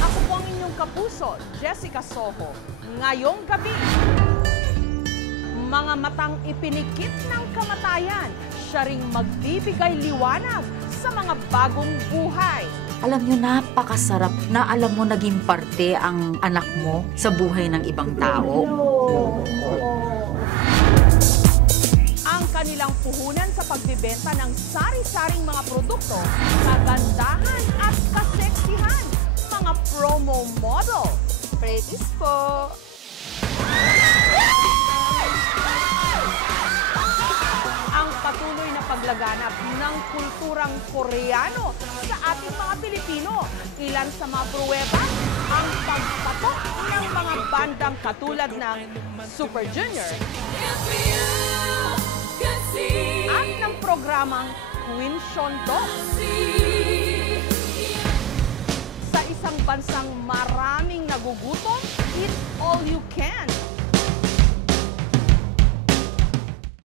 Ako po ang inyong kapuso, Jessica Soho. Ngayong gabi, mga matang ipinikit ng kamatayan, siya ring magbibigay liwanag sa mga bagong buhay. Alam nyo, napakasarap na alam mo naging parte ang anak mo sa buhay ng ibang tao. Ang kanilang puhunan sa pagbibenta ng sari-saring mga produkto, kagandahan at kaseksihan, mga promo model. Praise po! Ang patuloy na paglaganap ng kulturang Koreano sa ating mga Pilipino. Ilan sa mga pruweba, ang pagpatok ng mga bandang katulad ng Super Junior at ng programang Queen Shonto. Sa isang bansang maraming nagugutom,